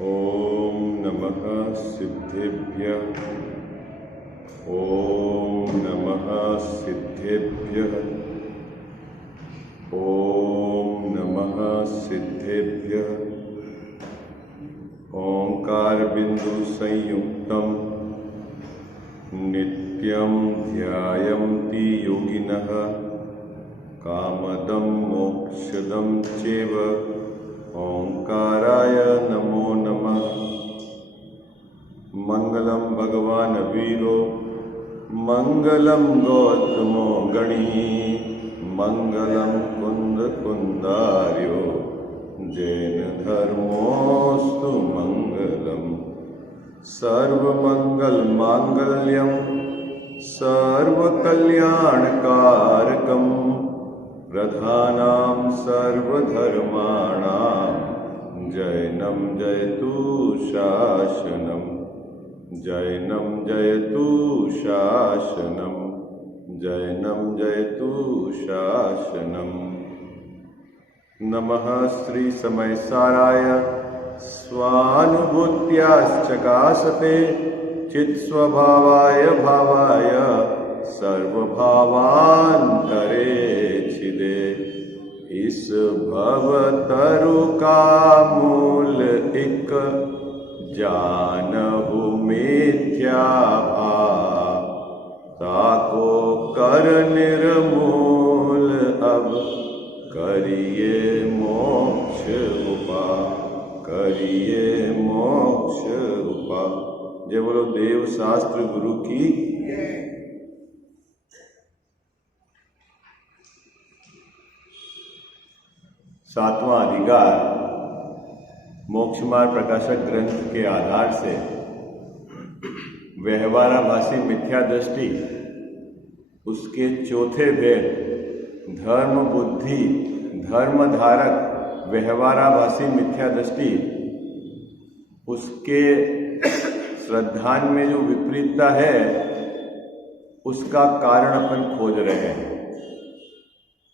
ॐ नमः सिद्धेभ्यः। ॐ नमः सिद्धेभ्यः। ॐ नमः सिद्धेभ्यः। ओंकार बिंदु संयुक्तं नित्यं ध्यायन्ति योगिनः कामदं मोक्षदं चैव। ओंकाराय नमो नमः। मंगलम भगवान वीरो मंगलम गौतमो गणी मंगलम कुंद कुंदार्यो जैन धर्मोस्तु मंगलम। सर्वमंगल मांगल्यम सर्वकल्याणकारकम प्रधानां सर्वधर्माणां जैनं जयतु शासनम्। जैनं जयतु शासनम्। जैनं जयतु शासनम्। नमः श्री समयसाराय स्वानुभूत्याश्चकासते चित्स्वभावाय भावाय सर्वभावान्तरे छिदे। इस भवतरु का मूल एक जानहु मिथ्या भाव ताको कर निर्मूल अब करिए मोक्ष उपाय। करिए मोक्ष उपाय। जय बोलो देव शास्त्र गुरु की। सातवां अधिकार मोक्षमार्ग प्रकाशक ग्रंथ के आधार से व्यवहाराभासी मिथ्या दृष्टि, उसके चौथे भेद धर्म बुद्धि धर्मधारक व्यवहाराभासी मिथ्या दृष्टि, उसके श्रद्धान में जो विपरीतता है उसका कारण अपन खोज रहे हैं।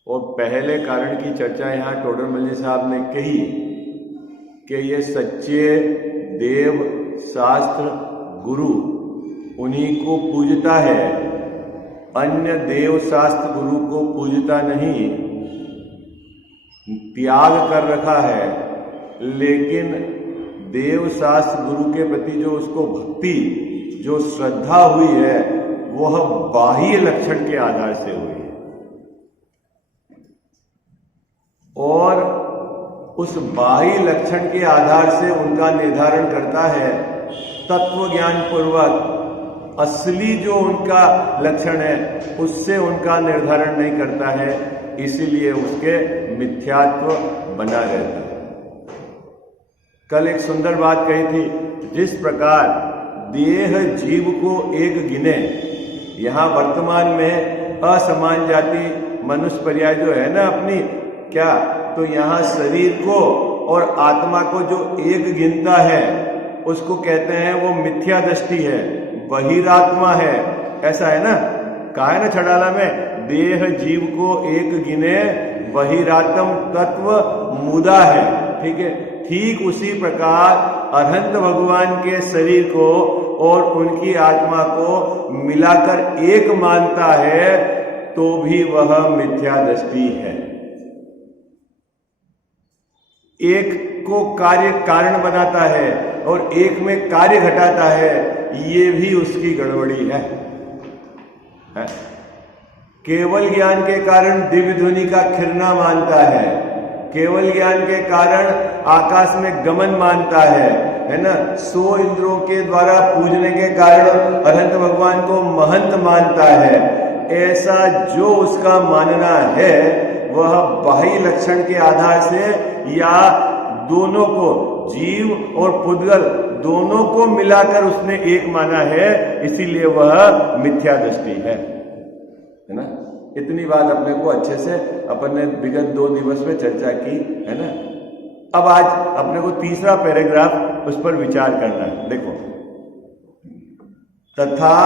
और पहले कारण की चर्चा यहाँ टोडरमल जी साहब ने कही कि ये सच्चे देव शास्त्र गुरु उन्हीं को पूजता है, अन्य देव शास्त्र गुरु को पूजता नहीं, त्याग कर रखा है। लेकिन देव शास्त्र गुरु के प्रति जो उसको भक्ति जो श्रद्धा हुई है वह बाह्य लक्षण के आधार से हुई है और उस बाह्य लक्षण के आधार से उनका निर्धारण करता है तत्व ज्ञान पूर्वक। असली जो उनका लक्षण है उससे उनका निर्धारण नहीं करता है, इसीलिए उसके मिथ्यात्व बना रहता है। कल एक सुंदर बात कही थी, जिस प्रकार देह जीव को एक गिने, यहाँ वर्तमान में असमान जाति मनुष्य पर्याय जो है ना अपनी क्या, तो यहाँ शरीर को और आत्मा को जो एक गिनता है उसको कहते हैं वो मिथ्या दृष्टि है, बहिरात्मा है। ऐसा है ना, कहा है ना छड़ाला में, देह जीव को एक गिने बहिरात्म तत्व मुदा है। ठीक है, ठीक उसी प्रकार अरहंत भगवान के शरीर को और उनकी आत्मा को मिलाकर एक मानता है तो भी वह मिथ्या दृष्टि है। एक को कार्य कारण बनाता है और एक में कार्य घटाता है, ये भी उसकी गड़बड़ी है। केवल ज्ञान के कारण दिव्य ध्वनि का खिरना मानता है, केवल ज्ञान के कारण आकाश में गमन मानता है ना। 100 इंद्रों के द्वारा पूजने के कारण अनंत भगवान को महंत मानता है। ऐसा जो उसका मानना है वह बाह्य लक्षण के आधार से या दोनों को, जीव और पुद्गल दोनों को मिलाकर उसने एक माना है, इसीलिए वह मिथ्या दृष्टि है ना। इतनी बात अपने को अच्छे से अपन ने विगत 2 दिवस में चर्चा की है ना। अब आज अपने को तीसरा पैराग्राफ उस पर विचार करना है। देखो, तथा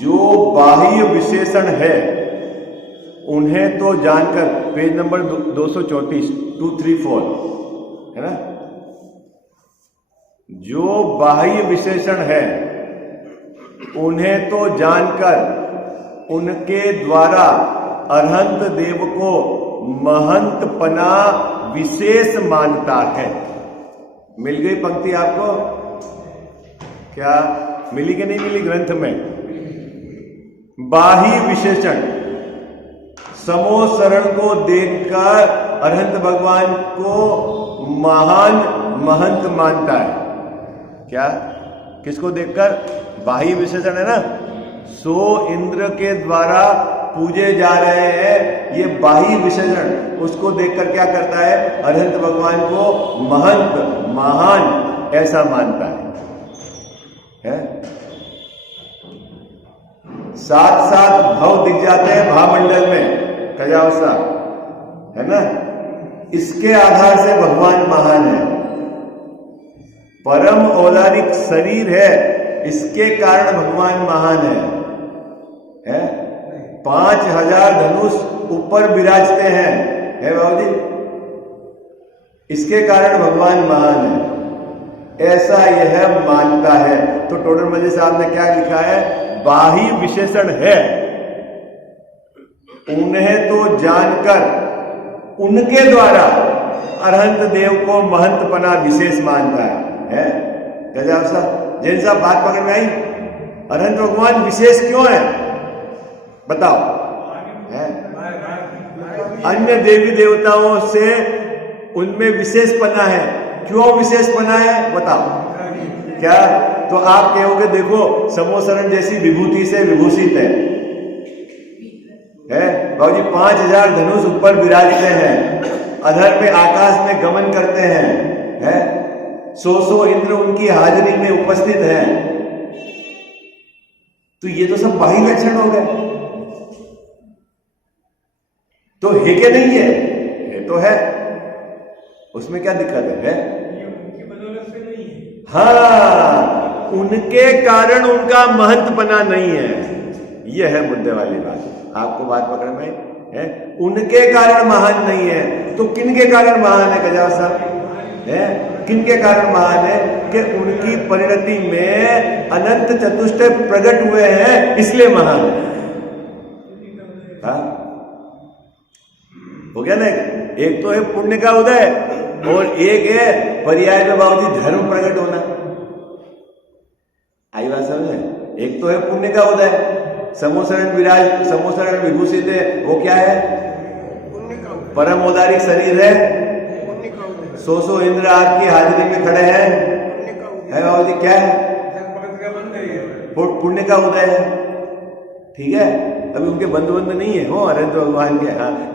जो बाह्य विशेषण है उन्हें तो जानकर, पेज नंबर 234 234 है ना, जो बाह्य विशेषण है उन्हें तो जानकर उनके द्वारा अरहंत देव को महंत पना विशेष मानता है। मिल गई पंक्ति आपको? क्या मिली कि नहीं मिली ग्रंथ में? बाह्य विशेषण समोसरण को देखकर अरहंत भगवान को महान महंत मानता है। क्या? किसको देखकर? बाह्य विशेषण है ना, सो इंद्र के द्वारा पूजे जा रहे हैं, ये बाह्य विशेषण, उसको देखकर क्या करता है? अरहंत भगवान को महंत महान ऐसा मानता है? साथ साथ भाव दिख जाते हैं भावमंडल में, कजावसा है ना, इसके आधार से भगवान महान है। परम औलारिक शरीर है, इसके कारण भगवान महान है? 5000 धनुष ऊपर विराजते हैं, है बाबू जी, इसके कारण भगवान महान है, ऐसा यह मानता है। तो टोडर मल्ली साहब ने क्या लिखा है? बाह्य विशेषण है, उन्हें तो जानकर उनके द्वारा अरहंत देव को महंत पना विशेष मानता है? गजाव साहब, जैन साहब, बात पकड़ में आई? अरहंत भगवान विशेष क्यों है बताओ? है अन्य देवी देवताओं से उनमें विशेष पना है, क्यों विशेष पना है बताओ? क्या? तो आप कहोगे देखो समोसरण जैसी विभूति से विभूषित है बाबूजी, 5000 धनुष ऊपर विराजते हैं, अधर में आकाश में गमन करते हैं, 100 इंद्र उनकी हाजिरी में उपस्थित हैं, तो ये तो सब बाह्य लक्षण हो गए। तो है कि नहीं है? है तो है, उसमें क्या दिक्कत है? उनकी बदौलत से नहीं है। हाँ, उनके कारण उनका महंत बना नहीं है, यह है मुद्दे वाली बात। आपको बात पकड़ में है? उनके कारण महान नहीं है, तो किन के कारण महान है गजाव साहब? किन के कारण महान है? कि उनकी परिणति में अनंत चतुष्टय प्रकट हुए हैं, इसलिए महान है। हाँ? हो गया ना? एक तो है पुण्य का उदय और एक है पर्याय में बाबूजी धर्म प्रकट होना। आई बात समझ? एक तो है पुण्य का उदय, समोसरण विराज, समोसरण विभूषित है, वो क्या है? परम औदारिक शरीर है, 100 इंद्र आपकी हाजिरी में खड़े हैं, है बाबू जी, क्या है? पुण्य का उदय है। ठीक है, अभी उनके बंद नहीं है, हो अरहंत भगवान के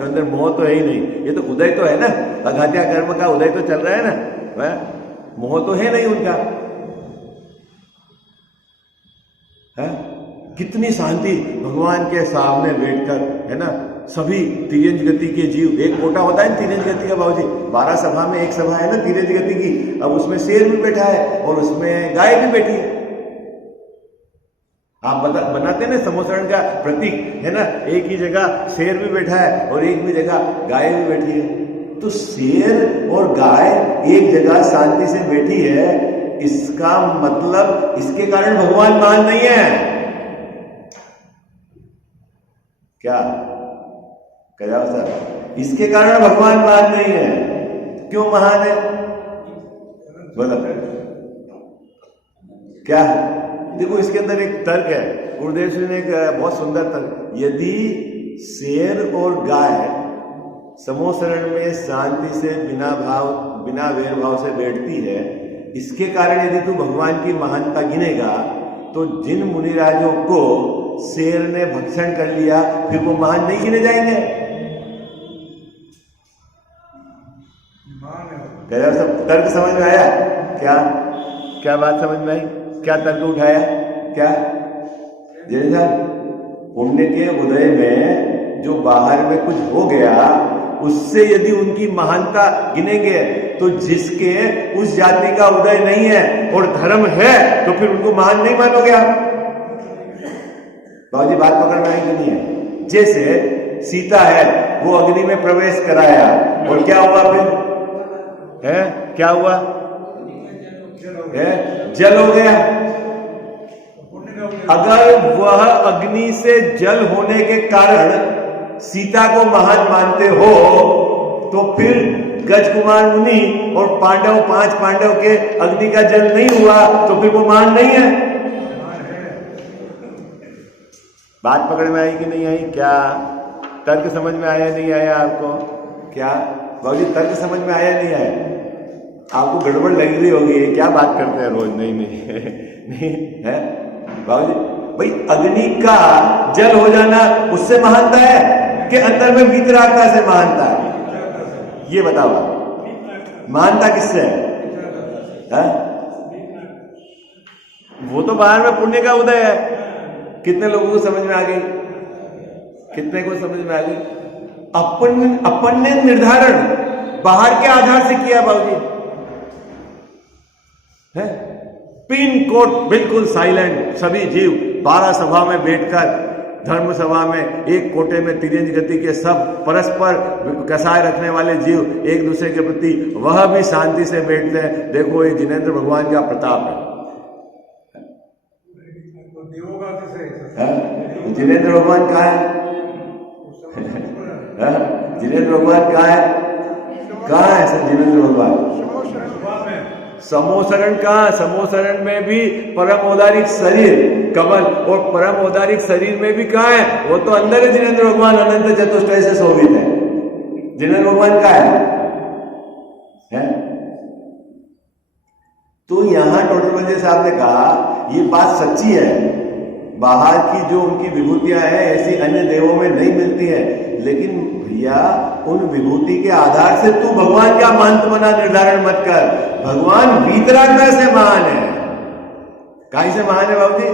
अंदर मोह तो है ही नहीं, ये तो उदय तो है ना, अघात्या कर्म का उदय तो चल रहा है ना, मोह तो है नहीं उनका। है? कितनी शांति भगवान के सामने बैठकर, है ना, सभी तिर्यंज गति के जीव, एक कोटा होता है तिर्यंज गति का बाबूजी, 12 सभा में एक सभा है ना तिर्यंज गति की, अब उसमें शेर भी बैठा है और उसमें गाय भी बैठी है। आप बनाते ना समोसरण का प्रतीक, है ना, एक ही जगह शेर भी बैठा है और एक भी जगह गाय भी बैठी है। तो शेर और गाय एक जगह शांति से बैठी है, इसका मतलब इसके कारण भगवान महान नहीं है। क्या कहा सर? इसके कारण भगवान महान नहीं है। क्यों महान है बोलो? क्या? देखो इसके अंदर एक तर्क है, गुरुदेव जी ने एक बहुत सुंदर तर्क, यदि शेर और गाय समोसरण में शांति से बिना वैर भाव से बैठती है, इसके कारण यदि तू भगवान की महानता गिनेगा तो जिन मुनिराजों को शेर ने भक्षण कर लिया फिर वो महान नहीं गिने जाएंगे? क्या सब तर्क समझ में आया? क्या बात समझ में आई? क्या तर्क उठाया? क्या जैसा पुण्य के उदय में जो बाहर में कुछ हो गया, उससे यदि उनकी महानता गिनेंगे तो जिसके उस जाति का उदय नहीं है और धर्म है तो फिर उनको महान नहीं मानोगे आप? बाबूजी बात पकड़ में आई कि नहीं है? जैसे सीता है, वो अग्नि में प्रवेश कराया और क्या हुआ फिर? है क्या हुआ? है, जल हो गया। अगर वह अग्नि से जल होने के कारण सीता को महान मानते हो तो फिर गजकुमार मुनि और पांडव, 5 पांडव के अग्नि का जल नहीं हुआ तो फिर वो महान नहीं है। बात पकड़ में आई कि नहीं आई? क्या तर्क समझ में आया नहीं आया आपको? क्या बाबूजी तर्क समझ में आया नहीं आया? आपको गड़बड़ लग रही होगी, क्या बात करते हैं रोज? नहीं नहीं है बाबूजी, भाई अग्नि का जल हो जाना उससे महानता है कि अंदर में वीतरागता से महानता है? ये बताओ, महानता किससे है? वो तो बाहर में पुण्य का उदय है। कितने लोगों को समझ में आ गई? कितने को समझ में आ गई? अपन ने निर्धारण बाहर के आधार से किया बाबूजी, है पिन कोड बिल्कुल साइलेंट, सभी जीव 12 सभा में बैठकर, धर्म सभा में एक कोटे में तिरंज गति के सब परस्पर कसाय रखने वाले जीव एक दूसरे के प्रति वह भी शांति से बैठते हैं। देखो ये जिनेंद्र भगवान का प्रताप है। जिनेंद्र भगवान कहाँ है? जिनेंद्र भगवान कहाँ है? कहाँ है सर जिनेंद्र भगवान? समोसरण कहाँ? समोसरण में भी परम औदारिक शरीर कमल, और परम औदारिक शरीर में भी कहाँ है? वो तो अंदर है जिनेंद्र भगवान, अनंत चतुष्टय से शोभित है। जिनेंद्र भगवान कहाँ है? तो यहां टोटल बंदे साहब ने कहा ये बात सच्ची है, बाहर की जो उनकी विभूतियां हैं ऐसी अन्य देवों में नहीं मिलती है, लेकिन भैया उन विभूति के आधार से तू भगवान का मंत्र बना निर्धारण मत कर। भगवान वीतरागता से महान है। काहे से महान है बाबूजी?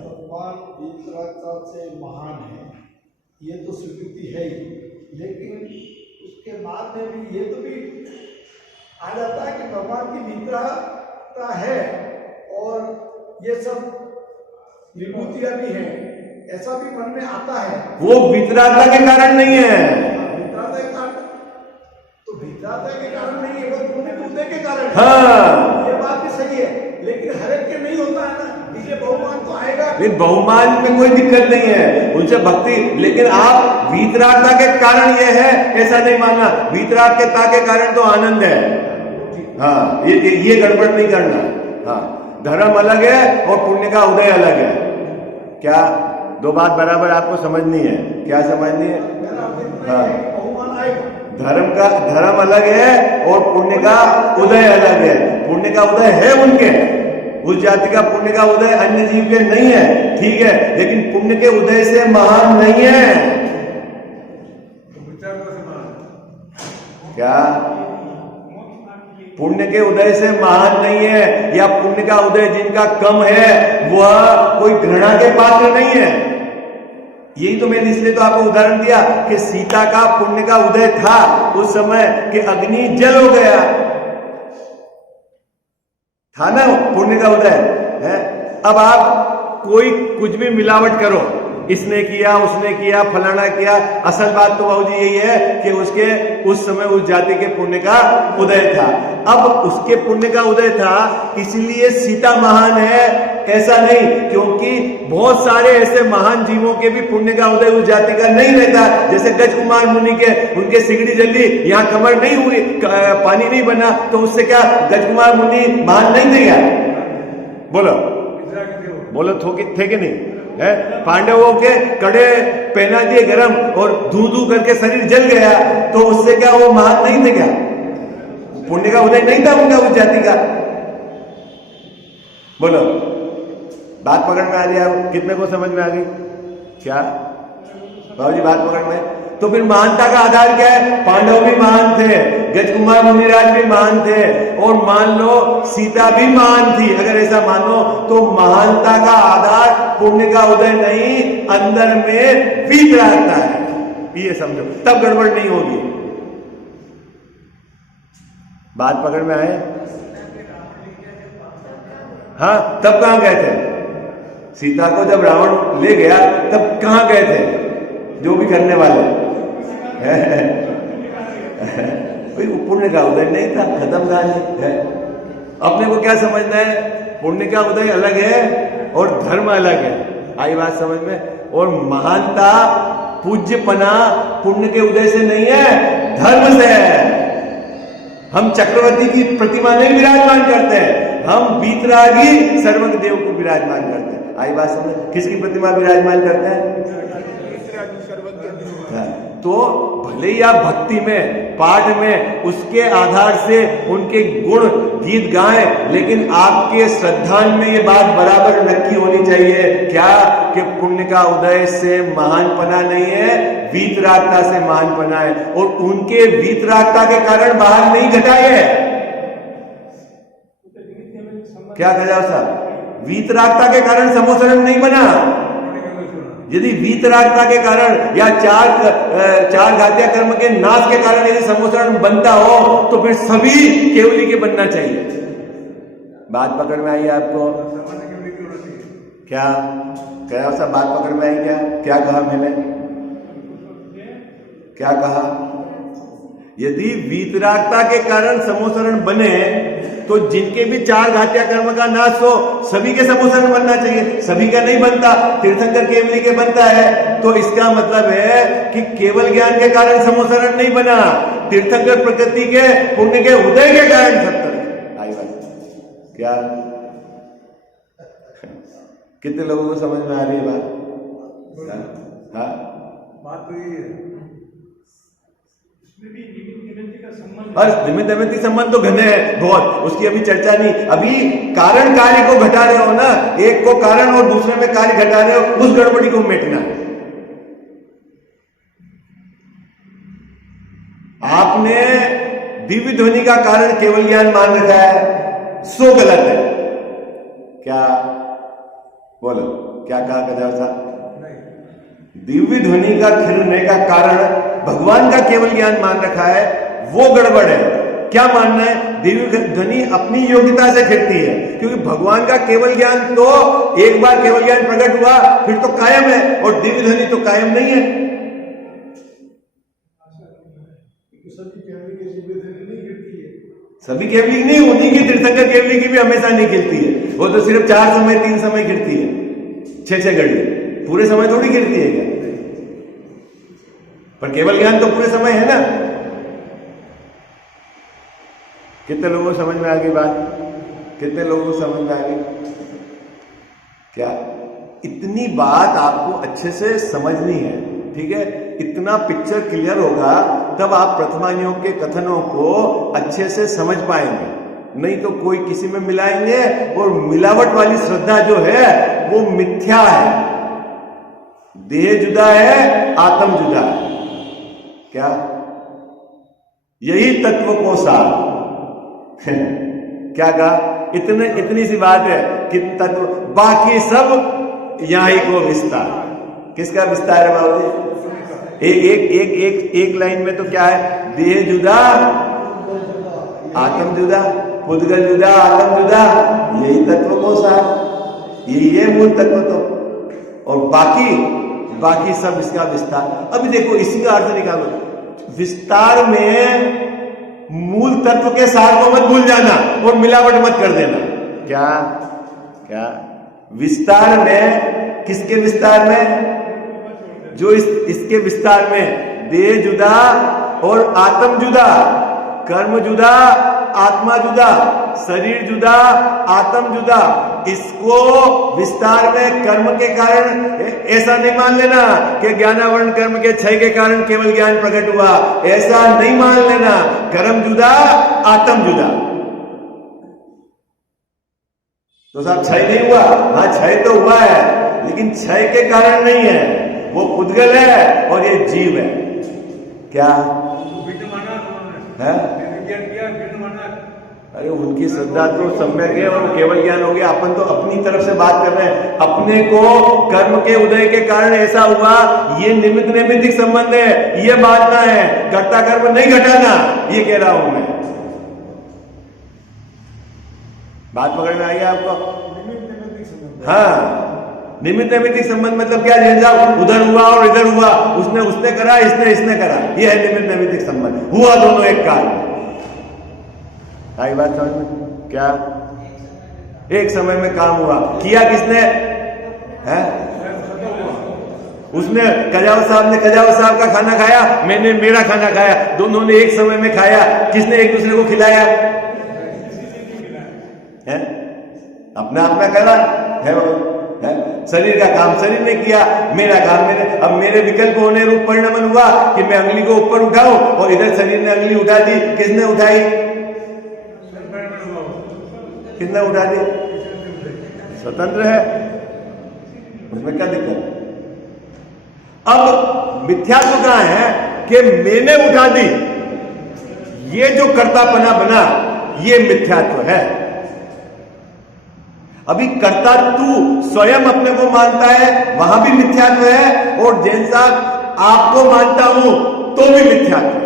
भगवान वीतरागता से महान है, ये तो स्वीकृति है ही, लेकिन उसके बाद में भी ये तो भी आ जाता है कि भगवान की वीतरागता है और ये सब विभूतियां भी हैं, ऐसा भी मन में आता है। वो वीतरागता के कारण नहीं है। वीतरागता के कारण तो वीतरागता के कारण नहीं है, वो पुण्य कूदे के कारण है। हाँ, ये बात भी सही है, लेकिन हर एक के नहीं होता है ना, इसलिए बहुमान तो आएगा। नहीं, बहुमान में कोई दिक्कत नहीं है, उनसे भक्ति, लेकिन आप वीतरागता के कारण ये है ऐसा नहीं मानना। वीतरागता के कारण तो आनंद है। हाँ, ये गड़बड़ नहीं करना। हाँ, धर्म अलग है और पुण्य का उदय अलग है। क्या दो बात बराबर आपको समझनी है? क्या समझनी है? हाँ, धर्म अलग है और पुण्य का उदय अलग है। पुण्य का उदय है उनके, उस जाति का पुण्य का उदय अन्य जीव के नहीं है, ठीक है, लेकिन पुण्य के उदय से महान नहीं है। क्या पुण्य के उदय से महान नहीं है, या पुण्य का उदय जिनका कम है वह कोई घृणा के पात्र नहीं है। यही तो मैंने इसलिए तो आपको उदाहरण दिया कि सीता का पुण्य का उदय था उस समय कि अग्नि जल हो गया था ना, पुण्य का उदय है। अब आप कोई कुछ भी मिलावट करो, इसने किया उसने किया फलाना किया, असल बात तो बाबूजी यही है कि उसके उस समय उस जाति के पुण्य का उदय था। अब उसके पुण्य का उदय था इसलिए सीता महान है ऐसा नहीं, क्योंकि बहुत सारे ऐसे महान जीवों के भी पुण्य का उदय उस जाति का नहीं रहता। जैसे गजकुमार मुनि के, उनके सिगड़ी जल्दी, यहाँ कमर नहीं हुई, पानी नहीं बना, तो उससे क्या गजकुमार मुनि महान नहीं थे क्या? बोलो बोलो, थे कि नहीं है? पांडवों के कड़े पहना दिए गरम और धू धू करके शरीर जल गया, तो उससे क्या वो महान नहीं थे क्या? पुण्य का उदय नहीं था उनका उस जाति का। बोलो, बात पकड़ में आ रही है? कितने को समझ में आ गई? क्या बाबूजी बात पकड़ में? तो फिर महानता का आधार क्या है? पांडव भी महान थे, गजकुमार मुनिराज भी महान थे, और मान लो सीता भी महान थी। अगर ऐसा मानो तो महानता का आधार पुण्य का उदय नहीं, अंदर में वीतरागता है, ये समझो, तब गड़बड़ नहीं होगी। बात पकड़ में आए? हाँ, तब कहां गए थे? सीता को जब रावण ले गया तब कहां गए थे? जो भी करने वाले कोई पुण्य का उदय नहीं था, खत्म कहानी है। अपने को क्या समझना है? पुण्य का उदय अलग है और धर्म अलग है। आई बात समझ में? और महानता, पूज्यपना पुण्य के उदय से नहीं है, धर्म से है। हम चक्रवर्ती की प्रतिमा नहीं विराजमान करते हैं, हम वीतरागी सर्वज्ञ देव को विराजमान करते हैं। आई बात समझ? किसकी प्रतिमा विराजमान करते हैं? तो भले ही आप भक्ति में, पाठ में उसके आधार से उनके गुण गीत गाएं, लेकिन आपके श्रद्धांजलि में ये बात बराबर नक्की होनी चाहिए क्या कि पुण्य का उदय से महानपना नहीं है, वीतरागता से महानपना है। और उनके वीतरागता के कारण बाहर नहीं घटाए है। क्या कहा साहब? वीतरागता के कारण समोसरण नहीं बना। यदि वीतरागता के कारण या चार घातिया कर्म के नाश के कारण यदि समोसरण बनता हो तो फिर सभी केवली के बनना चाहिए। बात पकड़ में आई आपको? क्या क्या सब बात पकड़ में आई? क्या कहा मैंने? क्या कहा? यदि वीतरागता के कारण समोसरण बने तो जिनके भी चार घातिया कर्म का नाश हो सभी के समोसरण बनना चाहिए। सभी का नहीं बनता, तीर्थंकर केवली के बनता है। तो इसका मतलब है कि केवल ज्ञान के कारण समोसरण नहीं बना, तीर्थंकर प्रकृति के पुण्य के उदय के कारण सत्तर। आई बात क्या? कितने लोगों को समझ में आ रही है बात? हाँ, बात तो ये है। इसमें भी निमित्त का संबंध, और निमित्त संबंध तो घने है बहुत, उसकी अभी चर्चा नहीं। अभी कारण कार्य को घटा रहे हो ना, एक को कारण और दूसरे में कार्य घटा रहे हो, उस गड़बड़ी को मिटना है। आपने दिव्य ध्वनि का कारण केवल ज्ञान मान रखा है, सो गलत है। क्या बोलो? क्या कहा गजब साहब? दिव्य ध्वनि का खिलने का कारण भगवान का केवल ज्ञान मान रखा है, वो गड़बड़ है। क्या मानना है? दिव्य ध्वनि अपनी योग्यता से खिलती है, क्योंकि भगवान का केवल ज्ञान तो एक बार केवल ज्ञान प्रकट हुआ फिर तो कायम है, और दिव्य ध्वनि तो कायम नहीं है। सभी केवली नहीं, उन्हीं की तीर्थंकर केवली की भी हमेशा नहीं खिलती है। वो तो सिर्फ 4 समय 3 समय खिलती है, 6 घड़ी, पूरे समय थोड़ी खिलती है क्या? पर केवल ज्ञान तो पूरे समय है ना। कितने लोगों को समझ में आ गई बात? कितने लोगों को समझ में आ गई? क्या इतनी बात आपको अच्छे से समझनी है, ठीक है? इतना पिक्चर क्लियर होगा तब आप प्रथमा योग के कथनों को अच्छे से समझ पाएंगे। नहीं तो कोई किसी में मिलाएंगे, और मिलावट वाली श्रद्धा जो है वो मिथ्या है। देह जुदा है, आत्म जुदा है। क्या? यही तत्व को सार। क्या कहा? इतनी सी बात है कि तत्व, बाकी सब यहां को विस्तार। किसका विस्तार है बाबू जी? एक लाइन में तो क्या है? देह जुदा, आत्म जुदा, पुद्गल जुदा, आत्म जुदा, यही तत्व को सार, ये मूल तत्व। तो और बाकी सब इसका विस्तार। अभी देखो, इसी का अर्थ निकालो। विस्तार में मूल तत्व के सार को मत भूल जाना और मिलावट मत कर देना। क्या विस्तार में, किसके विस्तार में? जो इसके विस्तार में देह जुदा और आत्म जुदा, कर्म जुदा, आत्मा जुदा, शरीर जुदा, आत्म जुदा। इसको विस्तार में कर्म के कारण ऐसा नहीं मान लेना कि ज्ञानावरण कर्म के क्षय के कारण केवल ज्ञान प्रकट हुआ, ऐसा नहीं मान लेना। कर्म जुदा, आत्म जुदा। तो साहब क्षय नहीं हुआ? हाँ, क्षय तो हुआ है, लेकिन क्षय के कारण नहीं है। वो पुद्गल है और ये जीव है। क्या है? अरे उनकी श्रद्धा तो सम्यक है और केवल ज्ञान हो गया। अपन तो अपनी तरफ से बात कर रहे हैं। अपने को कर्म के उदय के कारण ऐसा हुआ, ये निमित्त नैमित्तिक संबंध है, ये बांधना है, घटता कर्म नहीं घटाना, ये कह रहा हूं मैं। बात पकड़ में आई है आपको? हाँ, निमित्त नैमित्तिक संबंध मतलब क्या? जैसा उधर हुआ और इधर हुआ, उसने करा, इसने करा, ये है निमित्त नैमित्तिक संबंध। हुआ दोनों एक काल में। आई बात समझ में? क्या एक समय में काम हुआ? किया किसने? है उसने कजाव साहब ने कजाव साहब का खाना खाया, मैंने मेरा खाना खाया, दोनों ने एक समय में खाया। किसने एक दूसरे को खिलाया? है अपना अपना करा है, शरीर का काम शरीर ने किया, मेरा काम मेरे। अब मेरे विकल्प होने रूप परिणमन हुआ कि मैं अंगुली को ऊपर उठाऊं और इधर शरीर ने अंगुली उठा दी। किसने उठाई? किसने उठा दी? स्वतंत्र है, उसमें क्या दिक्कत? अब मिथ्यात्व कहां है कि मैंने उठा दी, ये जो कर्तापना बना ये मिथ्यात्व है। अभी कर्ता तू स्वयं अपने को मानता है, वहां भी मिथ्यात्व है, और जैन साहब आपको मानता हूं तो भी मिथ्यात्व है।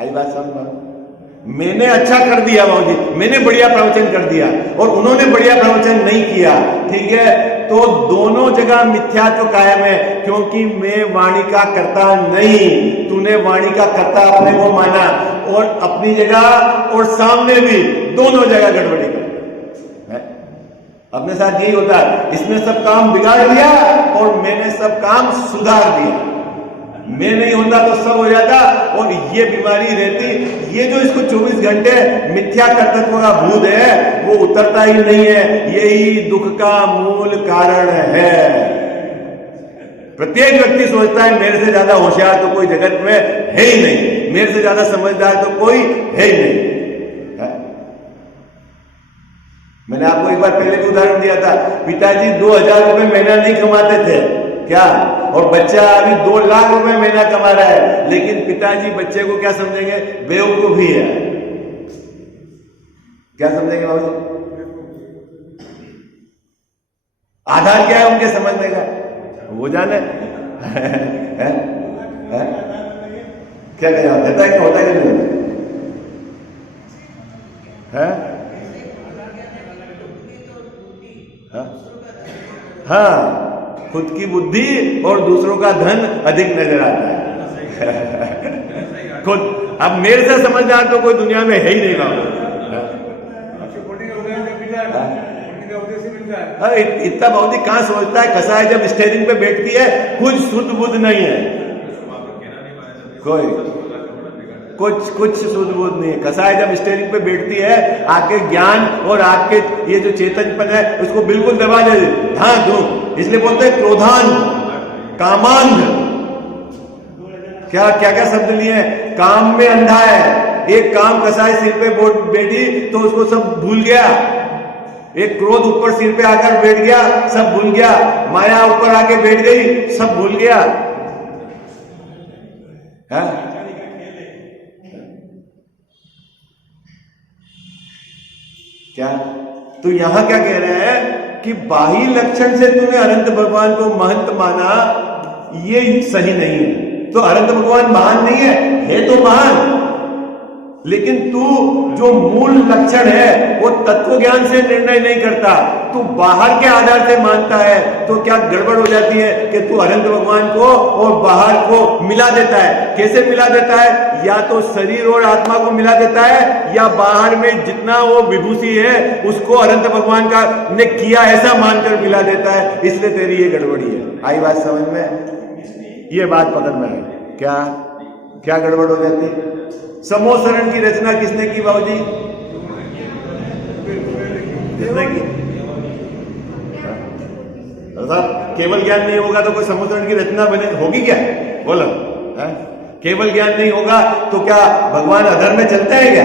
आई बात समझ? मैंने अच्छा कर दिया बाबूजी, मैंने बढ़िया प्रवचन कर दिया और उन्होंने बढ़िया प्रवचन नहीं किया, ठीक है, तो दोनों जगह मिथ्यात्व कायम है, क्योंकि मैं वाणी का कर्ता नहीं, तूने वाणी का कर्ता अपने को माना, और अपनी जगह और सामने भी दोनों जगह गड़बड़ी कर। अपने साथ यही होता है, इसने सब काम बिगाड़ दिया और मैंने सब काम सुधार दिया। मैं नहीं होता तो सब हो जाता, और ये बीमारी रहती। ये जो इसको 24 घंटे मिथ्या कर्तव्य का भूत है वो उतरता ही नहीं है, यही दुख का मूल कारण है। प्रत्येक व्यक्ति सोचता है मेरे से ज्यादा होशियार तो कोई जगत में है ही नहीं, मेरे से ज्यादा समझदार तो कोई है ही नहीं। मैंने आपको एक बार पहले भी उदाहरण दिया था, पिताजी 2000 रुपए महीना नहीं कमाते थे क्या, और बच्चा अभी 2 लाख रुपए महीना कमा रहा है, लेकिन पिताजी बच्चे को क्या समझेंगे? बेवकूफ ही है। क्या समझेंगे बाबू? आधार क्या है उनके समझने का? वो जाने है? क्या कहा होता है, क्या होता है, नहीं होता है? हाँ, खुद की बुद्धि और दूसरों का धन अधिक नजर आता है। खुद अब मेरे से समझदार तो कोई दुनिया में है ही नहीं बाबू। इतना बहुत ही कहां सोचता है, कसा है जब स्टेरिंग पे बैठती है, कुछ शुद्ध बुद्ध नहीं है, कोई कुछ शुद्ध बुद्ध नहीं है। कसा है जब स्टेरिंग पे बैठती है, आपके ज्ञान और आपके ये जो चेतनपन है उसको बिल्कुल दबा दे, हाँ धूम। इसलिए बोलते हैं क्रोधान, कामांध, क्या क्या क्या शब्द लिए हैं? काम में अंधा है। एक काम कसाई सिर पे बैठी तो उसको सब भूल गया, एक क्रोध ऊपर सिर पे आकर बैठ गया, सब भूल गया, माया ऊपर आके बैठ गई, सब भूल गया है? क्या? तो यहां क्या कह रहे हैं कि बाह्य लक्षण से तूने अनंत भगवान को महंत माना, ये सही नहीं है। तो अनंत भगवान महान नहीं है तो महान, लेकिन तू जो मूल लक्षण है वो तत्व ज्ञान से निर्णय नहीं करता, तू बाहर के आधार से मानता है। तो क्या गड़बड़ हो जाती है कि तू अनंत भगवान को और बाहर को मिला देता है। कैसे मिला देता है? या तो शरीर और आत्मा को मिला देता है, या बाहर में जितना वो विभूति है उसको अनंत भगवान का ने किया ऐसा मानकर मिला देता है। इसलिए तेरी ये गड़बड़ी है। आई बात समझ में? ये बात पकड़ में है। क्या क्या गड़बड़ हो जाती है? समोसरण की रचना किसने की बाबूजी? किसने की? साहब केवल ज्ञान नहीं होगा तो कोई समोसरण की रचना बने होगी क्या? बोलो, केवल ज्ञान नहीं होगा तो क्या भगवान अधर्म में चलता है क्या?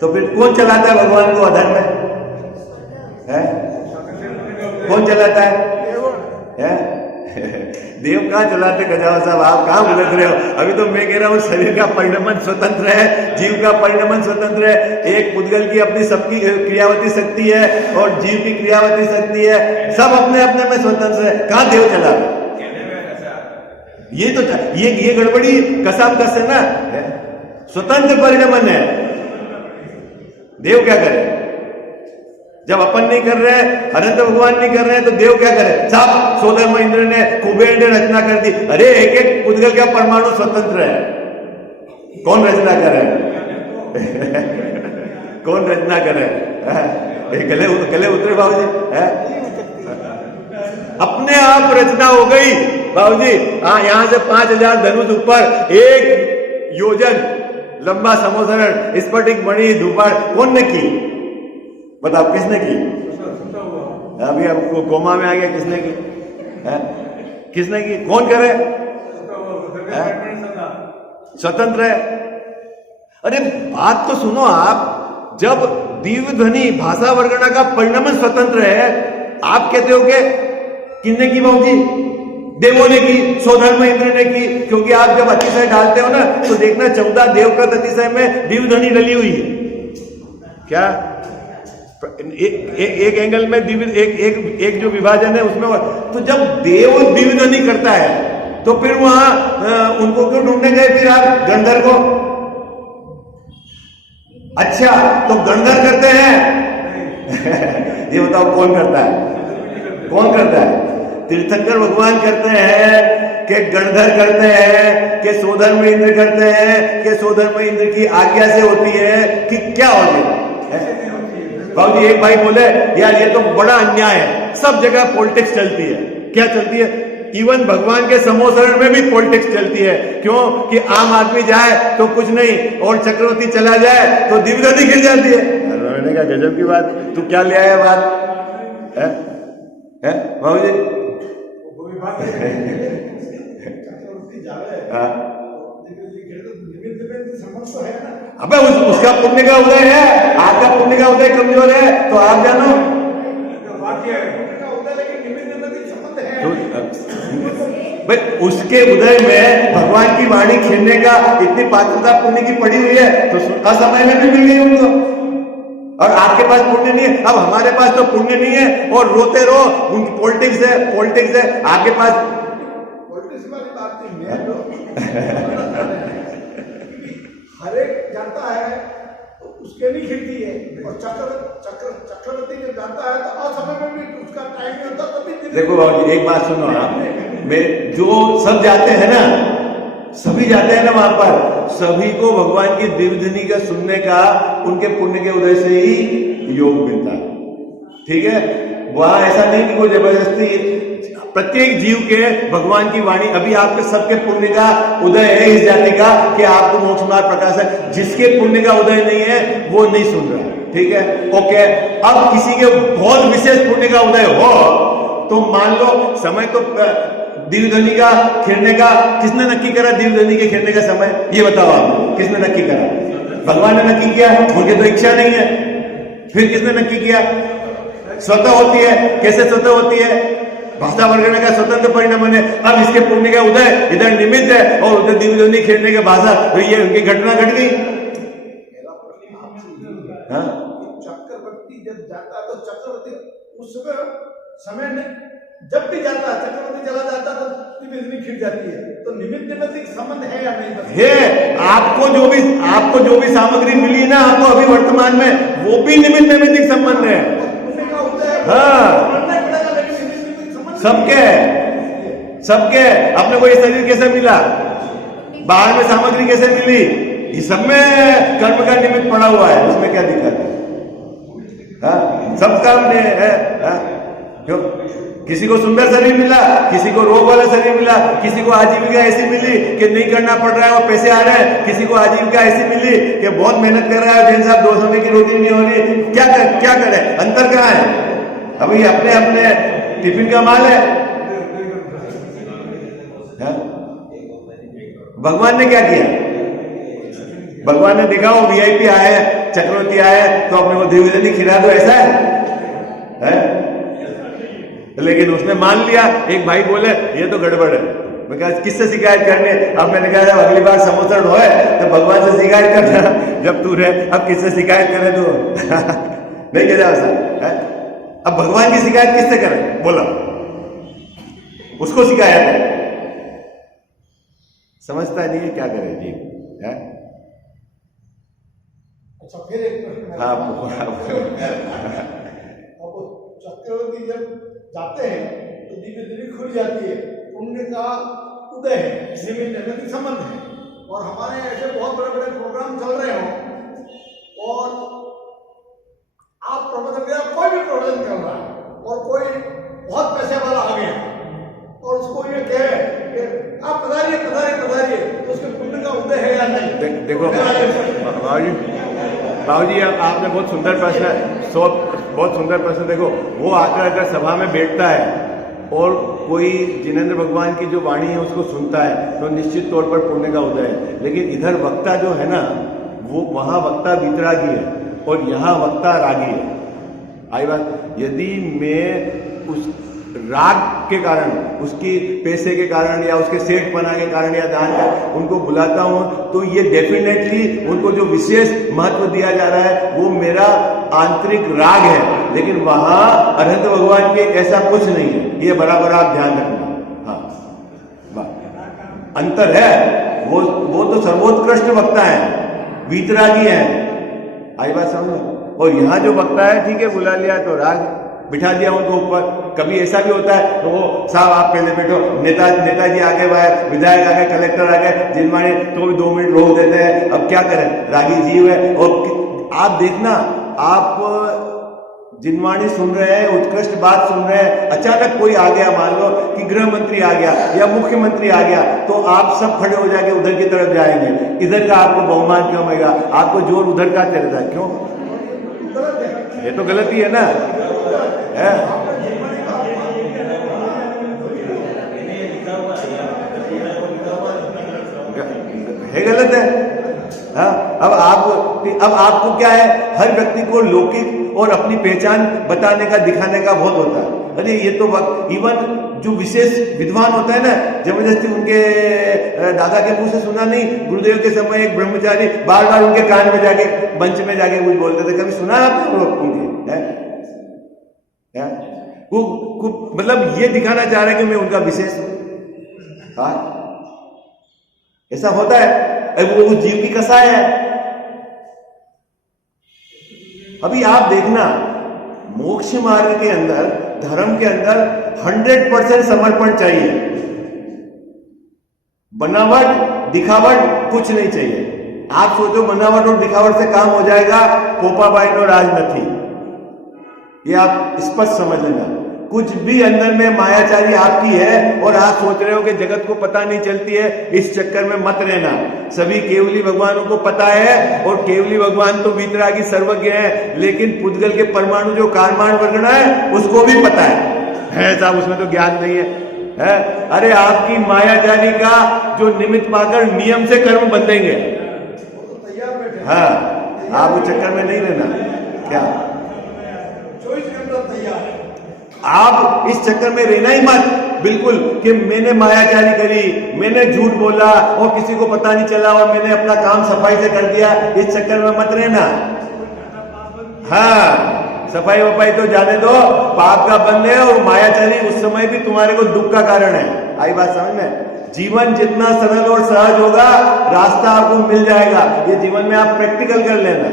तो फिर कौन चलाता है भगवान को अधर्म में? कौन चलाता है? देव कहां चलाते? गजावा साहब आप कहां भुलक रहे हो? अभी तो मैं कह रहा हूं शरीर का परिणमन स्वतंत्र है, जीव का परिणमन स्वतंत्र है। एक पुद्गल की अपनी सबकी क्रियावती शक्ति है और जीव की क्रियावती शक्ति है, सब अपने अपने में स्वतंत्र है। कहां देव चला? ये तो ये गड़बड़ी कसाम कस है ना। स्वतंत्र परिणमन है, देव क्या करे? जब अपन नहीं कर रहे, अनंत भगवान नहीं कर रहे हैं, तो देव क्या करे? साहब सोदर्म इंद्र ने कुबेर ने रचना कर दी। अरे एक एक पुद्गल का परमाणु स्वतंत्र है, कौन रचना कर रहे हैं? कौन रचना करे? गले गले उतरे बाबूजी, अपने आप रचना हो गई बाबूजी। हाँ, यहां से 5000 धनुष ऊपर 1 योजन लंबा समोसरण स्फटिक मणि धूपार कौन ने की? बताओ किसने की? अभी आपको कोमा में आ गया, किसने की? किसने की? कौन करे? स्वतंत्र है। अरे बात तो सुनो आप, जब दिव्य ध्वनि भाषा वर्गणा का परिणाम स्वतंत्र है, आप कहते हो कि किसने की बाबूजी? देवों ने की, स्वधर्म इंद्र ने की। क्योंकि आप जब अतिशय डालते हो ना तो देखना 14 देवकृत अतिशय में दिव्य ध्वनि डली हुई है। क्या एक एंगल में दिव्य एक जो विभाजन है उसमें, तो जब देव दिव्य ध्वनि करता है तो फिर वहां उनको क्यों ढूंढने गए फिर आप गंधर को? अच्छा, तो गंधर करते हैं ये बताओ कौन करता है? कौन करता है? तीर्थंकर भगवान करते हैं कि गणधर करते हैं कि सोधर्म इंद्र करते हैं कि सोधर्म इंद्र की आज्ञा से होती है कि क्या होती है? बाबूजी एक भाई बोले यार ये तो बड़ा अन्याय है, सब जगह पॉलिटिक्स चलती है। क्या चलती है? इवन भगवान के समोसरण में भी पॉलिटिक्स चलती है। क्यों? कि आम आदमी जाए तो कुछ नहीं, और चक्रवर्ती चला जाए तो दिव्य ध्वनि गिर जाती है। मैंने कहा गजब की बात, तू क्या ले आया बात है बाबूजी? अबे उसका पुण्य का उदय है, आपका पुण्य का उदय कमजोर है तो आप जानो। भाई उसके उदय में भगवान की वाणी खेलने का इतनी पात्रता पुण्य की पड़ी हुई है तो असमय में भी मिल गई उनको। और आपके पास पुण्य नहीं है, अब हमारे पास तो पुण्य नहीं है और रोते रहो, उनकी पॉलिटिक्स है, पॉलिटिक्स है। आपके पास पॉलिटिक्स वाली बात नहीं है, हर एक जानता है तो उसके नहीं खिलती है, और चक्रवर्ती जब जानता है तो असमय में भी उसका टाइम नहीं होता तभी। देखो बाबूजी एक बात सुनो आप, मैं जो सब जाते हैं ना, सभी जाते हैं ना वहां पर, सभी को भगवान की दिव्य ध्वनि का सुनने का उनके पुण्य के उदय से ही योग मिलता है। ठीक है, वहां ऐसा नहीं कि कोई जबरदस्ती, प्रत्येक जीव के भगवान की वाणी, अभी आपके सबके पुण्य का उदय है इस जाति का कि आपको मोक्ष मार्ग प्रकाश है। जिसके पुण्य का उदय नहीं है वो नहीं सुन रहा। ठीक है, ओके। अब किसी के बहुत विशेष पुण्य का उदय हो तो मान लो समय तो दिव्य ध्वनि का खिलने का किसने नक्की करा? दिव्य ध्वनि के खिलने का समय ये बताओ आप, किसने नक्की करा? भगवान ने नक्की किया, उनकी तो इच्छा नहीं है। फिर किसने नक्की किया? स्वतः होती है। कैसे स्वतः होती है? भाषा वर्गण का स्वतंत्र परिणाम है। अब इसके पुण्य का उदय इधर निमित्त है और उधर दिव्य ध्वनि खेलने के भाषा, तो ये उनकी घटना घट गई। चक्रवर्ती जब जाता तो चक्रवर्ती उस समय में जब भी जाता चक्रवर्ती चला जाता तो दिव्य ध्वनि खिल जाती है। तो निमित्त निमित्त संबंध है या नहीं? है। आपको जो भी सामग्री मिली ना आपको अभी वर्तमान में, वो भी निमित्त निमित्त संबंध है। हाँ, सबके अपने को ये शरीर कैसे मिला, बाहर में सामग्री कैसे मिली, ये सब में कर्म का निमित्त पड़ा हुआ है। उसमें क्या दिक्कत है? हाँ, सब काम ने है। क्यों? किसी को सुंदर शरीर मिला, किसी को रोग वाला शरीर मिला, किसी को आजीविका ऐसी मिली कि नहीं करना पड़ रहा है और पैसे आ रहे हैं, किसी को आजीविका ऐसी मिली कि बहुत मेहनत कर रहा है, जैन साहब 2 समय की रोटी नहीं हो रही। क्या करे? अंतर कहाँ है? अभी अपने अपने टिफिन का माल है। भगवान ने क्या किया? भगवान ने देखा वो वीआईपी आए, चक्रवर्ती आए तो अपने को दिव्य ध्वनि खिला दो, ऐसा है? लेकिन उसने मान लिया। एक भाई बोले ये तो गड़बड़ है। मैं कहा किससे शिकायत करनी है? अब मैंने कहा अगली बार समोसरण होए तो भगवान से शिकायत करना, जब तू रहे। अब किससे शिकायत करे तो नहीं कह जाओ सर। अब भगवान की शिकायत किससे करें? बोलो, उसको शिकायत है। समझता नहीं है, क्या करे जी? है? अच्छा, फिर एक प्रश्न। हाँ, अब चक्रवर्ती जब जाते हैं तो दिव्य ध्वनि खुल जाती है, पुण्य का उदय है, निमित्त निमित्त संबंध है। और हमारे ऐसे बहुत बड़े बड़े प्रोग्राम चल रहे हो और देखो बाबूजी आपने बहुत सुंदर प्रश्न देखो, वो आकर अगर सभा में बैठता है और कोई जिनेंद्र भगवान की जो वाणी है उसको सुनता है तो निश्चित तौर पर पुण्य का उदय है। लेकिन इधर वक्ता जो है ना, वो वहां वक्ता वितरागी है और यहाँ वक्ता रागी है। आई बात, यदि मैं उस राग के कारण, उसकी पैसे के कारण या उसके सेठ पना के कारण या दान का उनको बुलाता हूं, तो ये डेफिनेटली उनको जो विशेष महत्व दिया जा रहा है वो मेरा आंतरिक राग है। लेकिन वहां अरहंत भगवान के ऐसा कुछ नहीं है, ये बराबर आप ध्यान रखना। हाँ, अंतर है, वो तो सर्वोत्कृष्ट वक्ता है, वीतरागी है। आई बात समझ। और यहाँ जो वक्ता है, ठीक है, बुला लिया तो राग बिठा दिया उनको ऊपर। कभी ऐसा भी होता है तो वो साहब आप पहले बैठो, नेताजी आ गए, विधायक आ गए, कलेक्टर आ गए, जिनमाने तो भी 2 मिनट रोक देते हैं। अब क्या करें, रागी जीव है। और आप देखना, आप जिनवाणी सुन रहे हैं, उत्कृष्ट बात सुन रहे हैं, अचानक कोई आ गया, मान लो कि गृह मंत्री आ गया या मुख्यमंत्री आ गया, तो आप सब खड़े हो जाके उधर की तरफ जाएंगे। इधर का आपको बहुमान क्यों मिलेगा, आपको जोर उधर का चलता है, क्यों? ये तो गलती है ना, है गलत है। हाँ, अब आपको क्या है, हर व्यक्ति को लौकिक और अपनी पहचान बताने का, दिखाने का बहुत होता है। अरे ये तो इवन जो विशेष विद्वान होता है ना, जबरदस्ती उनके दादा के मुंह से सुना नहीं, गुरुदेव के समय एक ब्रह्मचारी बार बार उनके कान में जाके, मंच में जाके कुछ बोलते थे। कभी सुना आपने उनके? मतलब ये दिखाना चाह रहे हैं कि मैं उनका विशेष। हाँ, ऐसा होता है। वो जीव की कसाय है। अभी आप देखना, मोक्ष मार्ग के अंदर, धर्म के अंदर 100% समर्पण चाहिए। बनावट, दिखावट कुछ नहीं चाहिए। आप सोचो बनावट और दिखावट से काम हो जाएगा, पोपा बाइट और राज नहीं। ये आप स्पष्ट समझ लेना। कुछ भी अंदर में मायाचारी आपकी है और आप सोच रहे हो कि जगत को पता नहीं चलती है, इस चक्कर में मत रहना। सभी केवली भगवानों को पता है और केवली भगवान तो वीतरागी सर्वज्ञ है, लेकिन पुद्गल के परमाणु जो कारमाण वर्गना है उसको भी पता है साहब, उसमें तो ज्ञान नहीं है। अरे आपकी मायाचारी का जो निमित्त पाकर नियम से कर्म बंधेंगे। हाँ, आप उस चक्कर में नहीं रहना। क्या आप इस चक्कर में रहना ही मत, बिल्कुल, कि मैंने मायाचारी करी, मैंने झूठ बोला और किसी को पता नहीं चला और मैंने अपना काम सफाई से कर दिया, इस चक्कर में मत रहना। हाँ, सफाई वफाई तो जाने दो, पाप का बंध है। और मायाचारी उस समय भी तुम्हारे को दुख का कारण है। आई बात समझ में? जीवन जितना सरल और सहज होगा, रास्ता आपको मिल जाएगा। ये जीवन में आप प्रैक्टिकल कर लेना।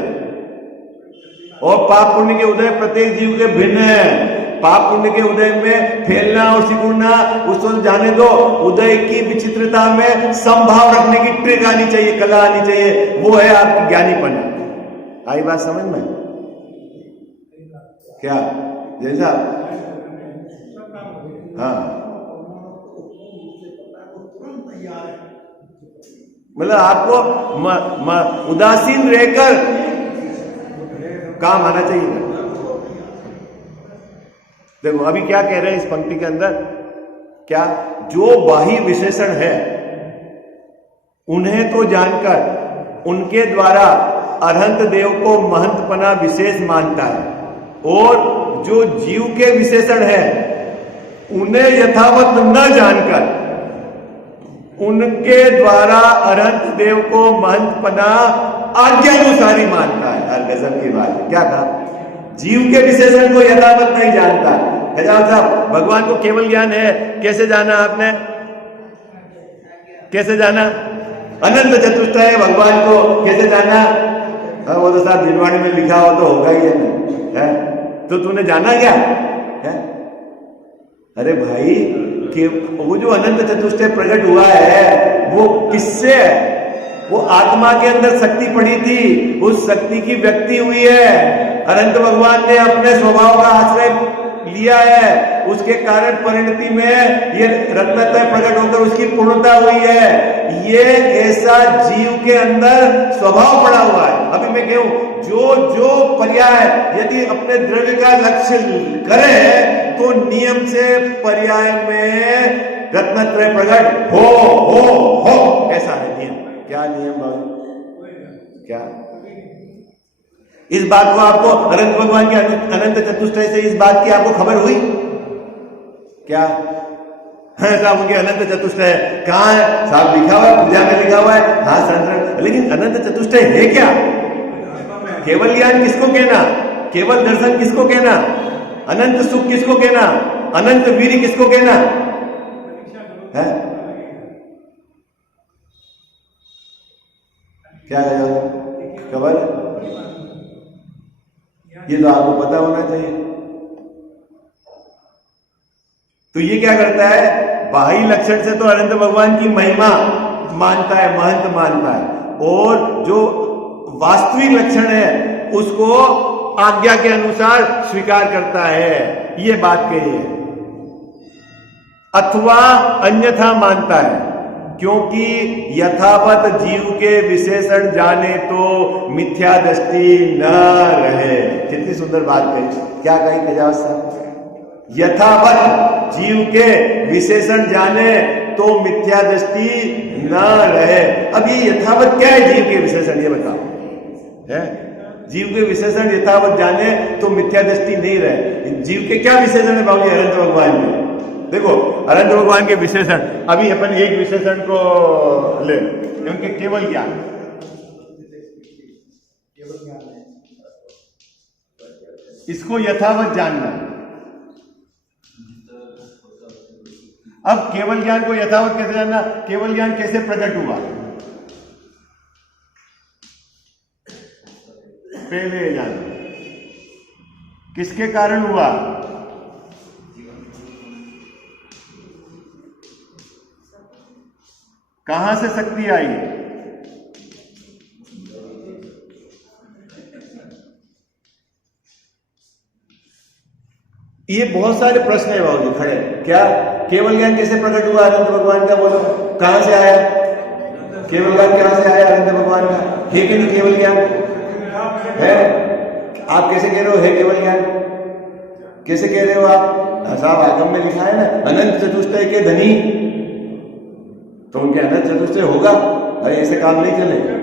और पाप पुण्य के उदय प्रत्येक जीव के भिन्न है। पाप पुण्य के उदय में फैलना और सिकुड़ना उसको जाने दो। उदय की विचित्रता में समभाव रखने की ट्रिक आनी चाहिए, कला आनी चाहिए। वो है आपकी ज्ञानीपन। आई बात समझ में? क्या जैसा? हाँ, मतलब आपको उदासीन रहकर काम आना चाहिए। देखो अभी क्या कह रहे हैं इस पंक्ति के अंदर, क्या जो बाह्य विशेषण है उन्हें तो जानकर उनके द्वारा अरहंत देव को महंतपना विशेष मानता है, और जो जीव के विशेषण है उन्हें यथावत न जानकर उनके द्वारा अरहंत देव को महंतपना आज्ञानुसारी मानता है। हर गजब की बात है। क्या कहा? जीव के विशेषण को यथावत नहीं जानता। गजानन साहब, भगवान को केवल ज्ञान है, कैसे जाना आपने? कैसे जाना? अनंत चतुष्टय भगवान को कैसे जाना? वो तो साहब जिनवाणी में लिखा हो तो होगा ही है। तो तूने जाना क्या है? अरे भाई, कि वो जो अनंत चतुष्टय प्रकट हुआ है वो किससे है? वो आत्मा के अंदर शक्ति पड़ी थी, उस शक्ति की व्यक्ति हुई है। अनंत भगवान ने अपने स्वभाव का आश्रय लिया है, उसके कारण परिणति में ये रत्नत्रय प्रकट होकर उसकी पूर्णता हुई है। ये ऐसा जीव के अंदर स्वभाव पड़ा हुआ है। अभी मैं कहूं जो जो पर्याय यदि अपने द्रव्य का लक्ष्य करे तो नियम से पर्याय में रत्नत्रय प्रकट हो ऐसा है नियम। क्या नियम बाबू? क्या इस बात को आपको अनंत भगवान के अनंत चतुष्टय से इस बात की आपको खबर हुई क्या? है साहब उनके अनंत चतुष्टय कहां है साहब? लिखा हुआ है, पूजा में लिखा हुआ है, हाँ संतरण, लेकिन अनंत चतुष्टय है क्या? केवल ज्ञान किसको कहना? केवल दर्शन किसको कहना? अनंत सुख किसको कहना? अनंत वीर किसको कहना है? क्या खबर? ये तो आपको पता होना चाहिए। तो ये क्या करता है? बाह्य लक्षण से तो अनंत भगवान की महिमा मानता है, महंत मानता है, और जो वास्तविक लक्षण है उसको आज्ञा के अनुसार स्वीकार करता है। ये बात कही है। अथवा अन्यथा मानता है, क्योंकि यथावत जीव के विशेषण जाने तो मिथ्या दृष्टि न रहे। कितनी सुंदर बात कही। क्या कही तेजाब साहब? यथावत जीव के विशेषण जाने तो मिथ्या दृष्टि न रहे। अब ये यथावत क्या है जीव के विशेषण? ये बताओ है? जीव के विशेषण यथावत जाने तो मिथ्या दृष्टि नहीं रहे। जीव के क्या विशेषण है बाबू अनंत भगवान में? देखो अनंत भगवान के विशेषण, अभी अपन एक विशेषण को ले, उनके केवल ज्ञान, इसको यथावत जानना। अब केवल ज्ञान को यथावत कैसे जानना? केवल ज्ञान कैसे प्रकट हुआ? पहले जानना किसके कारण हुआ? कहां से शक्ति आई? ये बहुत सारे प्रश्न है बाबू खड़े। क्या केवल ज्ञान कैसे प्रकट हुआ अनंत भगवान का? बोलो कहां से आया केवल ज्ञान? कहां से आया अनंत भगवान का? है कि नहीं केवल ज्ञान? है? आप कैसे कह रहे हो है केवल ज्ञान? कैसे कह रहे हो आप? साहब आगम में लिखा है ना अनंत चतुष्टय के धनी, तो उनके अनंत चतुष्टय होगा। अरे ऐसे काम नहीं चलेगा।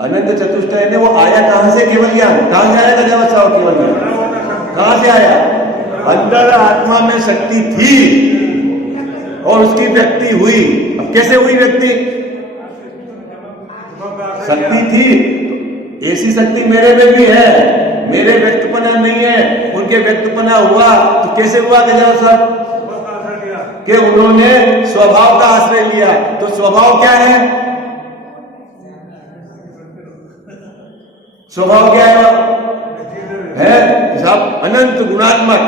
अनंत चतुष्टय ने वो आया कहां से? केवल ज्ञान कहां से आया था? जब अच्छा केवल ज्ञान कहां से आया? अंदर आत्मा में शक्ति थी और उसकी व्यक्ति हुई। अब कैसे हुई व्यक्ति? शक्ति थी, ऐसी शक्ति मेरे में भी है, मेरे व्यक्तपना नहीं है, उनके व्यक्तपना हुआ। तो कैसे हुआ गजानन साहब? कि उन्होंने स्वभाव का आश्रय लिया। तो स्वभाव क्या है? स्वभाव क्या है साहब? अनंत गुणात्मक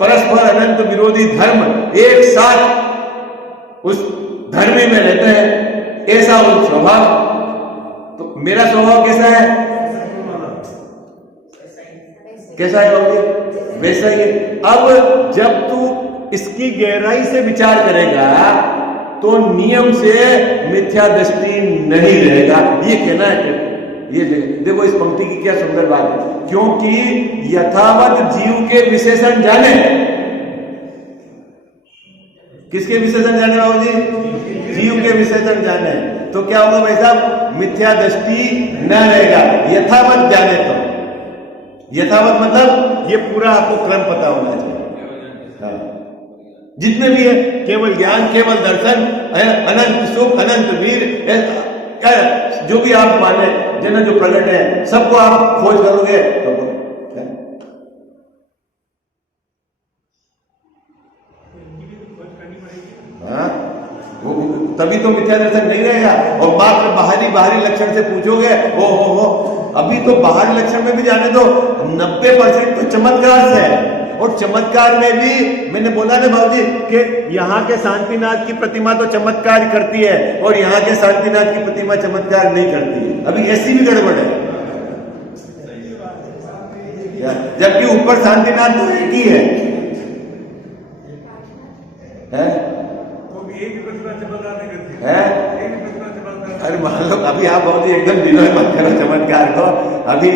परस्पर अनंत विरोधी धर्म एक साथ उस धर्म में रहते हैं, ऐसा वो स्वभाव। तो मेरा स्वभाव कैसा है? कैसा है बाबू? वैसा ही है। अब जब तू इसकी गहराई से विचार करेगा तो नियम से मिथ्या दृष्टि नहीं रहेगा। ये कहना है। ये देखो इस पंक्ति की क्या सुंदर बात है। क्योंकि यथावत जीव के विशेषण जाने, किसके विशेषण जाने बाबू जी? जीव के विशेषण जाने। तो क्या होगा भाई साहब? मिथ्या दृष्टि न रहेगा यथावत जाने। तो यथावत मतलब ये पूरा आपको क्रम पता होना चाहिए। हाँ। जितने भी है केवल ज्ञान, केवल दर्शन, अनंत सुख, अनंत वीर, जो भी आप माने जिन्हें जो प्रकट है सबको आप खोज करोगे तो हाँ, वो तभी तो मिथ्या दर्शन नहीं रहेगा। और मात्र बाहरी लक्षण से पूछोगे हो अभी तो बाहरी लक्षण में भी जाने दो 90% तो चमत्कार से है। और चमत्कार में भी मैंने बोला ना बाबूजी कि यहाँ के शांतिनाथ की प्रतिमा तो चमत्कार करती है और यहाँ के शांतिनाथ की प्रतिमा चमत्कार नहीं करती है। अभी ऐसी भी गड़बड़ है। जबकि पर शांतिनाथ तो एक ही है? तो भी एक ही प्रतिभा चमत्कार नहीं करती है? एक ही प्रतिभा चमत्कार। अरे मान लो अभी आप बहुत ही एकदम दिनों में मत करो चमत्कार को, अभी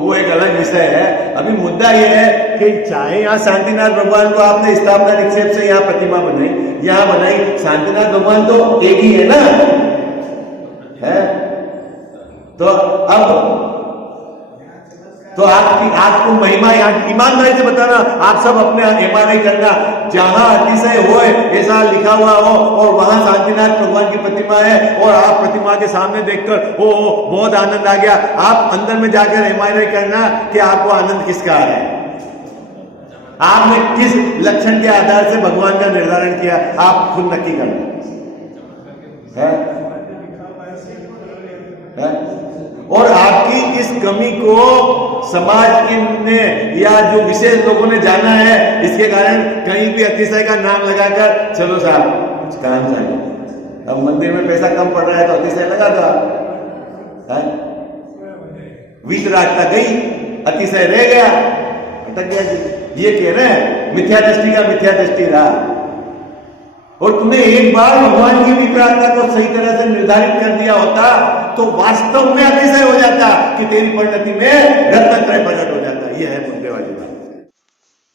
वो एक अलग विषय है। अभी मुद्दा ये है कि चाहे यहाँ शांतिनाथ भगवान को आपने स्थापना निक्षेप से यहाँ प्रतिमा बनाई, यहाँ बनाई, शांतिनाथ भगवान तो एक ही है ना, है? तो अब तो आपको महिमा यहाँ ईमानदारी से बताना, आप सब अपने एमआरआई करना, जहां अतिशय होए ऐसा लिखा हुआ हो और वहां शांतिनाथ भगवान की प्रतिमा है और आप प्रतिमा के सामने देखकर ओ बहुत आनंद आ गया, आप अंदर में जाकर एमआरआई करना कि आपको आनंद किसका आ रहा है, आपने किस लक्षण के आधार से भगवान का निर्धारण किया, आप खुद नक्की करना है? और आपकी इस कमी को समाज के ने या जो विशेष लोगों ने जाना है, इसके कारण कहीं भी अतिशय का नाम लगाकर चलो साहब कुछ काम चाहिए, अब मंदिर में पैसा कम पड़ रहा है तो अतिशय लगा दो आप, वीतरागता गई, अतिशय रह गया, अटक गया जी। ये कह रहे हैं मिथ्या दृष्टि का मिथ्या दृष्टि रहा, और तुमने एक बार भगवान की विपरीतता को सही तरह से निर्धारित कर दिया होता तो वास्तव में अतिशय हो जाता कि तेरी परिणति में रत्नत्रय प्रकट हो जाता। यह है मुद्दे वाली बात।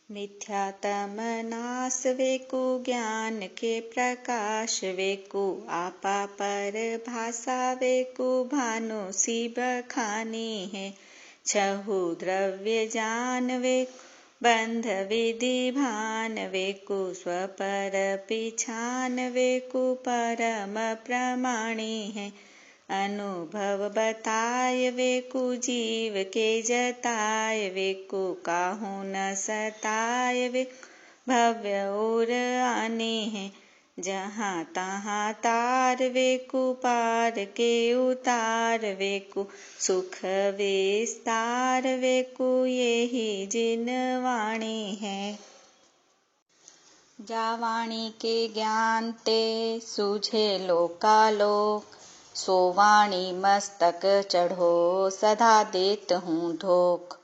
मिथ्यातम नाश वेकु ज्ञान के प्रकाश वेकु आपा पर भाषा वेकु भानु शिव खानी है छहु द्रव्य जान वेकु बंध विधि भान वेकु स्वपर पिछान वेकु परम प्रमाणी है अनुभव बताय वेकु जीव के जताय वेकु काहू न सताय वेकु भव्य और आने है जहाँ तहाँ तार वेकु पार के उतार वेकु सुख विस्तार वेकु यही जिन वाणी है। जा वाणी के ज्ञान ते सूझे लोकालोक सो वाणी मस्तक चढ़ो सदा देत हूँ धोख